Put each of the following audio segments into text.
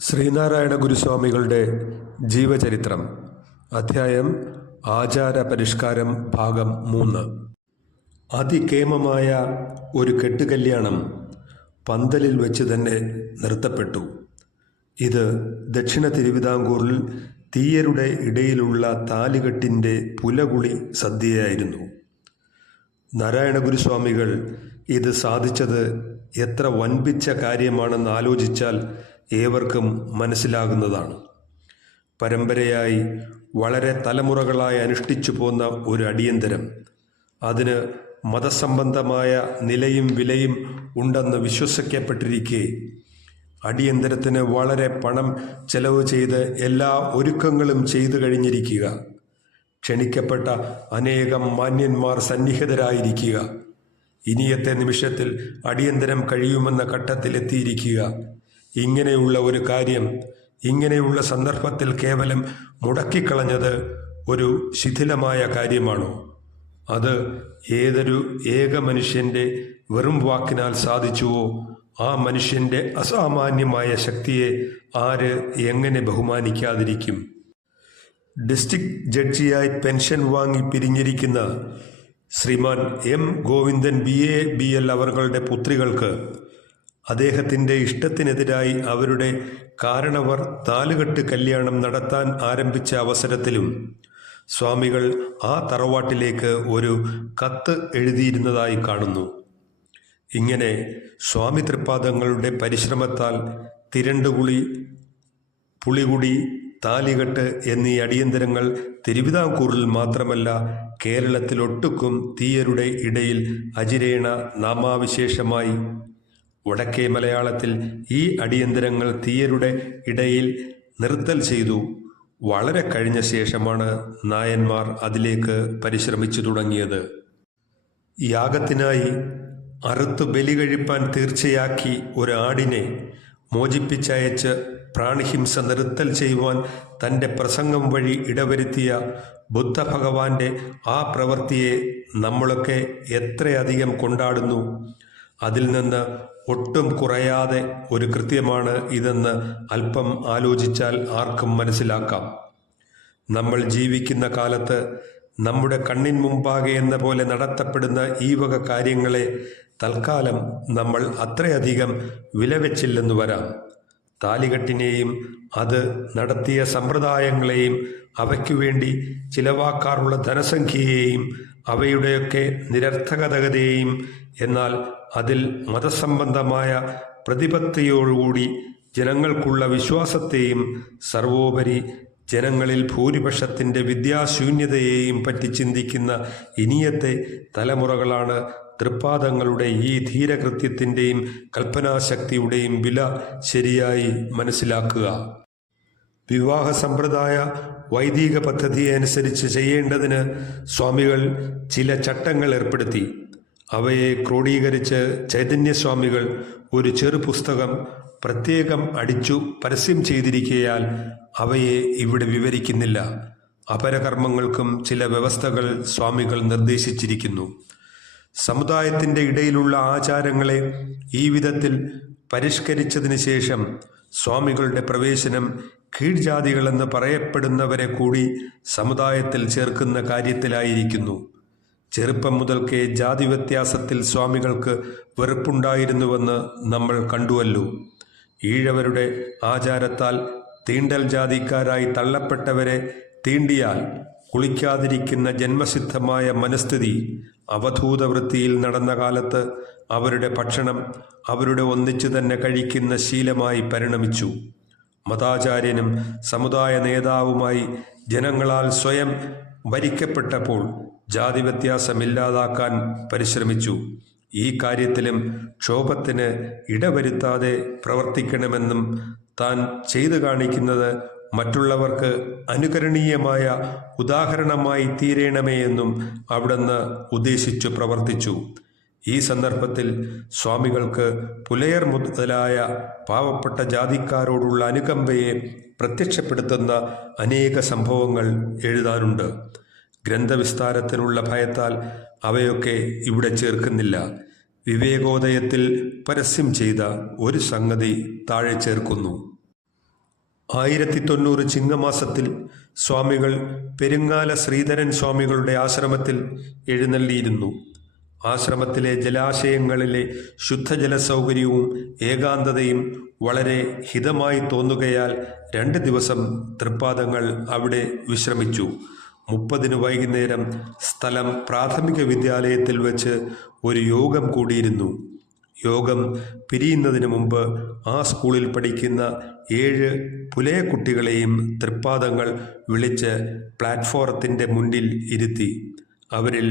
ശ്രീനാരായണ ഗുരുസ്വാമികളുടെ ജീവചരിത്രം അധ്യായം ആചാര പരിഷ്കാരം ഭാഗം മൂന്ന്. അതികേമമായ ഒരു കെട്ടുകല്യാണം പന്തലിൽ വെച്ച് തന്നെ നിർത്തപ്പെട്ടു. ഇത് ദക്ഷിണ തിരുവിതാംകൂറിൽ തീയരുടെ ഇടയിലുള്ള താലികെട്ടിന്റെ പുലകുളി സദ്യയായിരുന്നു നാരായണ ഗുരുസ്വാമികൾ ഇത് സാധിച്ചത് എത്ര വൻപിച്ച കാര്യമാണെന്ന് ആലോചിച്ചാൽ ഏവർക്കും മനസ്സിലാകുന്നതാണ്. പരമ്പരയായി വളരെ തലമുറകളായി അനുഷ്ഠിച്ചു പോന്ന ഒരു അടിയന്തരം. അതിന് മതസംബന്ധമായ നിലയും വിലയും ഉണ്ടെന്ന് വിശ്വസിക്കപ്പെട്ടിരിക്കെ. അടിയന്തരത്തിന് വളരെ പണം ചെലവ് ചെയ്ത് എല്ലാ ഒരുക്കങ്ങളും ചെയ്തു കഴിഞ്ഞിരിക്കുക. ക്ഷണിക്കപ്പെട്ട അനേകം മാന്യന്മാർ സന്നിഹിതരായിരിക്കുക. ഇനിയത്തെ നിമിഷത്തിൽ അടിയന്തരം കഴിയുമെന്ന ഘട്ടത്തിലെത്തിയിരിക്കുക. ഇങ്ങനെയുള്ള ഒരു കാര്യം ഇങ്ങനെയുള്ള സന്ദർഭത്തിൽ കേവലം മുടക്കിക്കളഞ്ഞത് ഒരു ശിഥിലമായ കാര്യമാണോ? അത് ഏതൊരു ഏക മനുഷ്യന്റെ വെറും വാക്കിനാൽ സാധിച്ചുവോ? ആ മനുഷ്യന്റെ അസാമാന്യമായ ശക്തിയെ ആര് എങ്ങനെ ബഹുമാനിക്കാതിരിക്കും? ഡിസ്ട്രിക്ട് ജഡ്ജിയായി പെൻഷൻ വാങ്ങി പിരിഞ്ഞിരിക്കുന്ന Shriman M Govindan B A B L അവറുടെ പുത്രികൾക്ക് അദ്ദേഹത്തിന്റെ ഇഷ്ടത്തിനെതിരായി അവരുടെ കാരണവർ താലുകെട്ട് കല്യാണം നടത്താൻ ആരംഭിച്ച അവസരത്തിലും സ്വാമികൾ ആ തറവാട്ടിലേക്ക് ഒരു കത്ത് എഴുതിയിരുന്നതായി കാണുന്നു. ഇങ്ങനെ സ്വാമി തൃപ്പാദങ്ങളുടെ പരിശ്രമത്താൽ തിരണ്ടുകുളി പുളികുടി താലികെട്ട് എന്നീ അടിയന്തരങ്ങൾ തിരുവിതാംകൂറിൽ മാത്രമല്ല കേരളത്തിലൊട്ടുക്കും തീയരുടെ ഇടയിൽ അജിരേണ നാമാവിശേഷമായി. വടക്കേ മലയാളത്തിൽ ഈ അടിയന്തരങ്ങൾ തീയരുടെ ഇടയിൽ നിർത്തൽ ചെയ്തു. വളരെ കഴിഞ്ഞ ശേഷമാണ് നായന്മാർ അതിലേക്ക് പരിശ്രമിച്ചു തുടങ്ങിയത്. യാഗത്തിനായി അറുത്ത് ബലി കഴിപ്പാൻ തീർച്ചയാക്കി ഒരാടിനെ മോചിപ്പിച്ചയച്ച് പ്രാണിഹിംസ നിർത്തൽ ചെയ്യുവാൻ തന്റെ പ്രസംഗം വഴി ഇടവരുത്തിയ ബുദ്ധഭഗവാന്റെ ആ പ്രവൃത്തിയെ നമ്മളൊക്കെ എത്രയധികം കൊണ്ടാടുന്നു. അതിൽ നിന്ന് ഒട്ടും കുറയാതെ ഒരു കൃത്യമാണ് ഇതെന്ന് അല്പം ആലോചിച്ചാൽ ആർക്കും മനസ്സിലാക്കാം. നമ്മൾ ജീവിക്കുന്ന കാലത്ത് നമ്മുടെ കണ്ണിൻ മുമ്പാകെ എന്ന പോലെ നടത്തപ്പെടുന്ന ഈ വക കാര്യങ്ങളെ തൽക്കാലം നമ്മൾ അത്രയധികം വിലവെച്ചില്ലെന്ന് വരാം. താലികെട്ടിനെയും അത് നടത്തിയ സമ്പ്രദായങ്ങളെയും അവയ്ക്കു വേണ്ടി ചിലവാക്കാറുള്ള ധനസംഖ്യയെയും അവയുടെയൊക്കെ നിരർത്ഥകതകതയെയും എന്നാൽ അതിൽ മതസംബന്ധമായ പ്രതിപത്തിയോടുകൂടി ജനങ്ങൾക്കുള്ള വിശ്വാസത്തെയും സർവോപരി ജനങ്ങളിൽ ഭൂരിപക്ഷത്തിന്റെ വിദ്യാശൂന്യതയെയും പറ്റി ചിന്തിക്കുന്ന ഇനിയത്തെ തലമുറകളാണ് തൃപ്പാദങ്ങളുടെ ഈ ധീരകൃത്യത്തിന്റെയും കൽപ്പനാശക്തിയുടെയും വില ശരിയായി മനസ്സിലാക്കുക. വിവാഹ സമ്പ്രദായ വൈദിക പദ്ധതി അനുസരിച്ച് ചെയ്യേണ്ടതിന് സ്വാമികൾ ചില ചട്ടങ്ങൾ ഏർപ്പെടുത്തി. അവയെ ക്രോഡീകരിച്ച് ചൈതന്യസ്വാമികൾ ഒരു ചെറു പുസ്തകം പ്രത്യേകം അടിച്ചു പരസ്യം ചെയ്തിരിക്കയാൽ അവയെ ഇവിടെ വിവരിക്കുന്നില്ല. അപരകർമ്മങ്ങൾക്കും ചില വ്യവസ്ഥകൾ സ്വാമികൾ നിർദ്ദേശിച്ചിരിക്കുന്നു. സമുദായത്തിന്റെ ഇടയിലുള്ള ആചാരങ്ങളെ ഈ വിധത്തിൽ പരിഷ്കരിച്ചതിന് ശേഷം സ്വാമികളുടെ പ്രവേശനം കീഴ്ജാതികളെന്ന് പറയപ്പെടുന്നവരെ കൂടി സമുദായത്തിൽ ചേർക്കുന്ന കാര്യത്തിലായിരിക്കുന്നു. ചെറുപ്പം മുതൽക്കേ ജാതി വ്യത്യാസത്തിൽ സ്വാമികൾക്ക് വെറുപ്പുണ്ടായിരുന്നുവെന്ന് നമ്മൾ കണ്ടുവല്ലോ. ഈഴവരുടെ ആചാരത്താൽ തീണ്ടൽ ജാതിക്കാരായി തള്ളപ്പെട്ടവരെ തീണ്ടിയാൽ കുളിക്കാതിരിക്കുന്ന ജന്മസിദ്ധമായ മനസ്ഥിതി അവധൂത വൃത്തിയിൽ നടന്ന കാലത്ത് അവരുടെ ഭക്ഷണം അവരുടെ ഒന്നിച്ചു തന്നെ കഴിക്കുന്ന ശീലമായി പരിണമിച്ചു. മതാചാര്യനും സമുദായ നേതാവുമായി ജനങ്ങളാൽ സ്വയം ഭരിക്കപ്പെട്ടപ്പോൾ ജാതി വ്യത്യാസമില്ലാതാക്കാൻ പരിശ്രമിച്ചു. ഈ കാര്യത്തിലും ക്ഷോഭത്തിന് ഇടവരുത്താതെ പ്രവർത്തിക്കണമെന്നും താൻ ചെയ്തു കാണിക്കുന്നത് മറ്റുള്ളവർക്ക് അനുകരണീയമായ ഉദാഹരണമായി തീരണമേ എന്നും അവിടുന്ന് ഉദ്ദേശിച്ചു പ്രവർത്തിച്ചു. ഈ സന്ദർഭത്തിൽ സ്വാമികൾക്ക് പുലയർ മുതലായ പാവപ്പെട്ട ജാതിക്കാരോടുള്ള അനുകമ്പയെ പ്രത്യക്ഷപ്പെടുത്തുന്ന അനേക സംഭവങ്ങൾ എഴുതാനുണ്ട്. ഗ്രന്ഥവിസ്താരത്തിനുള്ള ഭയത്താൽ അവയൊക്കെ ഇവിടെ ചേർക്കുന്നില്ല. വിവേകോദയത്തിൽ പരസ്യം ചെയ്ത ഒരു സംഗതി താഴെ ചേർക്കുന്നു. ആയിരത്തി തൊണ്ണൂറ് ചിങ്ങമാസത്തിൽ സ്വാമികൾ പെരുങ്ങാല ശ്രീധരൻ സ്വാമികളുടെ ആശ്രമത്തിൽ എഴുന്നള്ളിയിരുന്നു. ആശ്രമത്തിലെ ജലാശയങ്ങളിലെ ശുദ്ധജല സൗകര്യവും ഏകാന്തതയും വളരെ ഹിതമായി തോന്നുകയാൽ രണ്ട് ദിവസം തൃപ്പാദങ്ങൾ അവിടെ വിശ്രമിച്ചു. മുപ്പതിന് വൈകുന്നേരം സ്ഥലം പ്രാഥമിക വിദ്യാലയത്തിൽ വെച്ച് ഒരു യോഗം കൂടിയിരുന്നു. യോഗം പിരിയുന്നതിന് മുമ്പ് ആ സ്കൂളിൽ പഠിക്കുന്ന ഏഴ് പുലയ കുട്ടികളെയും തൃപ്പാദങ്ങൾ വിളിച്ച് പ്ലാറ്റ്ഫോറത്തിന്റെ മുന്നിൽ ഇരുത്തി. അവരിൽ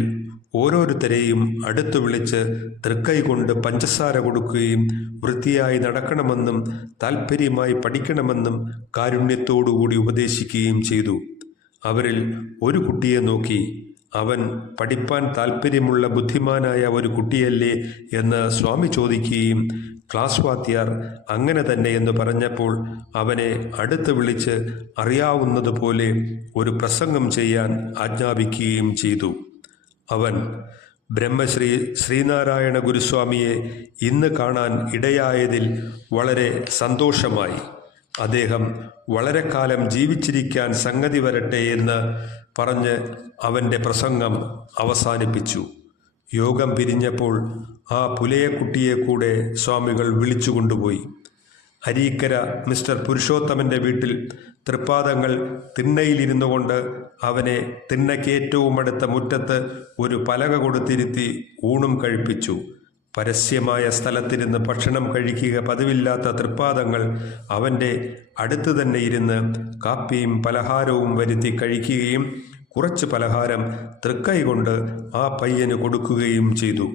ഓരോരുത്തരെയും അടുത്തു വിളിച്ച് തൃക്കൈ കൊണ്ട് പഞ്ചസാര കൊടുക്കുകയും വൃത്തിയായി നടക്കണമെന്നും താൽപ്പര്യമായി പഠിക്കണമെന്നും കാരുണ്യത്തോടുകൂടി ഉപദേശിക്കുകയും ചെയ്തു. അവരിൽ ഒരു കുട്ടിയെ നോക്കി അവൻ പഠിപ്പാൻ താൽപ്പര്യമുള്ള ബുദ്ധിമാനായ ഒരു കുട്ടിയല്ലേ? എന്ന് സ്വാമി ചോദിക്കുകയും ക്ലാസ് വാത്യാർ അങ്ങനെ തന്നെ എന്ന് പറഞ്ഞപ്പോൾ അവനെ അടുത്ത് വിളിച്ച് അറിയാവുന്നതുപോലെ ഒരു പ്രസംഗം ചെയ്യാൻ ആജ്ഞാപിക്കുകയും ചെയ്തു. അവൻ ബ്രഹ്മശ്രീ ശ്രീനാരായണ ഗുരുസ്വാമിയെ ഇന്ന് കാണാൻ ഇടയായതിൽ വളരെ സന്തോഷമായി. അദ്ദേഹം വളരെ കാലം ജീവിച്ചിരിക്കാൻ സംഗതി വരട്ടെ എന്ന് പറഞ്ഞ് അവന്റെ പ്രസംഗം അവസാനിപ്പിച്ചു. യോഗം പിരിഞ്ഞപ്പോൾ ആ പുലയക്കുട്ടിയെ കൂടെ സ്വാമികൾ വിളിച്ചു കൊണ്ടുപോയി. അരീക്കര മിസ്റ്റർ പുരുഷോത്തമന്റെ വീട്ടിൽ തൃപ്പാദങ്ങൾ തിണ്ണയിലിരുന്നു കൊണ്ട് അവനെ തിണ്ണയ്ക്ക് ഏറ്റവും അടുത്ത മുറ്റത്ത് ഒരു പലക കൊടുത്തിരുത്തി ഊണും കഴിപ്പിച്ചു. പരസ്യമായ സ്ഥലത്തിരുന്ന് ഭക്ഷണം കഴിക്കുക പതിവില്ലാത്ത തൃപ്പാദങ്ങൾ അവന്റെ അടുത്ത് തന്നെ ഇരുന്ന് കാപ്പിയും പലഹാരവും വരുത്തി കഴിക്കുകയും കുറച്ച് പലഹാരം തൃക്കൈ കൊണ്ട് ആ പയ്യന് കൊടുക്കുകയും ചെയ്തു.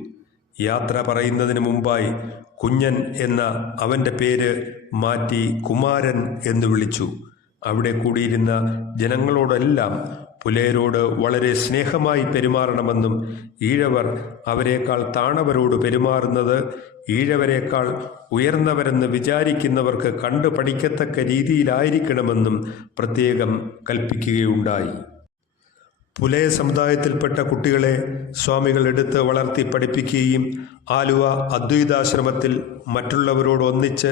യാത്ര പറയുന്നതിന് മുമ്പായി കുഞ്ഞൻ എന്ന അവന്റെ പേര് മാറ്റി കുമാരൻ എന്ന് വിളിച്ചു. അവിടെ കൂടിയിരുന്ന ജനങ്ങളോടെല്ലാം പുലയരോട് വളരെ സ്നേഹമായി പെരുമാറണമെന്നും ഈഴവർ അവരെക്കാൾ താണവരോട് പെരുമാറുന്നത് ഈഴവരെക്കാൾ ഉയർന്നവരെന്ന് വിചാരിക്കുന്നവർക്ക് കണ്ടു പഠിക്കത്തക്ക രീതിയിലായിരിക്കണമെന്നും പ്രത്യേകം കൽപ്പിക്കുകയുണ്ടായി. പുലയ സമുദായത്തിൽപ്പെട്ട കുട്ടികളെ സ്വാമികൾ എടുത്ത് വളർത്തി പഠിപ്പിക്കുകയും ആലുവ അദ്വൈതാശ്രമത്തിൽ മറ്റുള്ളവരോട് ഒന്നിച്ച്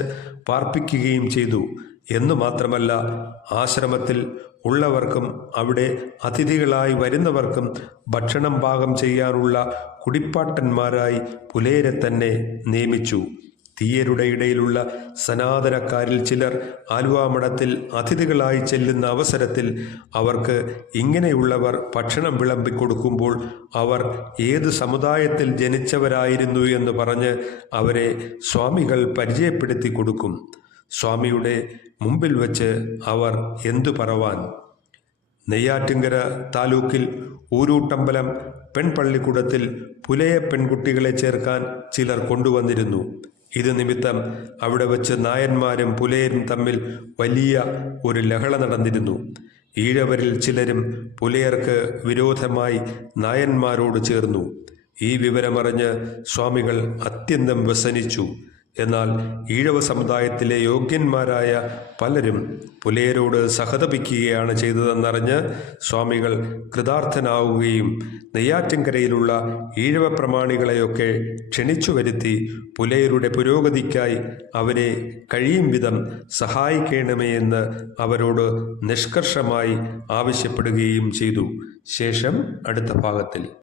പാർപ്പിക്കുകയും ചെയ്തു. എന്നു മാത്രമല്ല ആശ്രമത്തിൽ ഉള്ളവർക്കും അവിടെ അതിഥികളായി വരുന്നവർക്കും ഭക്ഷണം പാകം ചെയ്യാനുള്ള കുടിപ്പാട്ടന്മാരായി പുലേരെ തന്നെ നിയമിച്ചു. തീയരുടെ ഇടയിലുള്ള സനാതനക്കാരിൽ ചിലർ ആലുവാമഠത്തിൽ അതിഥികളായി ചെല്ലുന്ന അവസരത്തിൽ അവർക്ക് ഇങ്ങനെയുള്ളവർ ഭക്ഷണം വിളമ്പിക്കൊടുക്കുമ്പോൾ അവർ ഏത് സമുദായത്തിൽ ജനിച്ചവരായിരുന്നു എന്ന് പറഞ്ഞ് അവരെ സ്വാമികൾ പരിചയപ്പെടുത്തി കൊടുക്കും സ്വാമിയുടെ മുമ്പിൽ വച്ച് അവർ എന്തു പറവാൻ? നെയ്യാറ്റിങ്കര താലൂക്കിൽ ഊരൂട്ടമ്പലം പെൺപള്ളിക്കൂടത്തിൽ പുലയ പെൺകുട്ടികളെ ചേർക്കാൻ ചിലർ കൊണ്ടുവന്നിരുന്നു. ഇത് നിമിത്തം അവിടെ വച്ച് നായന്മാരും പുലയരും തമ്മിൽ വലിയ ഒരു ലഹള നടന്നിരുന്നു. ഈഴവരിൽ ചിലരും പുലയർക്ക് വിരോധമായി നായന്മാരോട് ചേർന്നു. ഈ വിവരമറിഞ്ഞ് സ്വാമികൾ അത്യന്തം വ്യസനിച്ചു. എന്നാൽ ഈഴവ സമുദായത്തിലെ യോഗ്യന്മാരായ പലരും പുലയരോട് സഹതപിക്കുകയാണ് ചെയ്തതെന്നറിഞ്ഞ് സ്വാമികൾ കൃതാർത്ഥനാവുകയും നെയ്യാറ്റിൻകരയിലുള്ള ഈഴവ പ്രമാണികളെയൊക്കെ ക്ഷണിച്ചു വരുത്തി പുലയരുടെ പുരോഗതിക്കായി അവരെ കഴിയും വിധം സഹായിക്കണമേ എന്ന് അവരോട് നിഷ്കർഷമായി ആവശ്യപ്പെടുകയും ചെയ്തു. ശേഷം അടുത്ത ഭാഗത്തിൽ.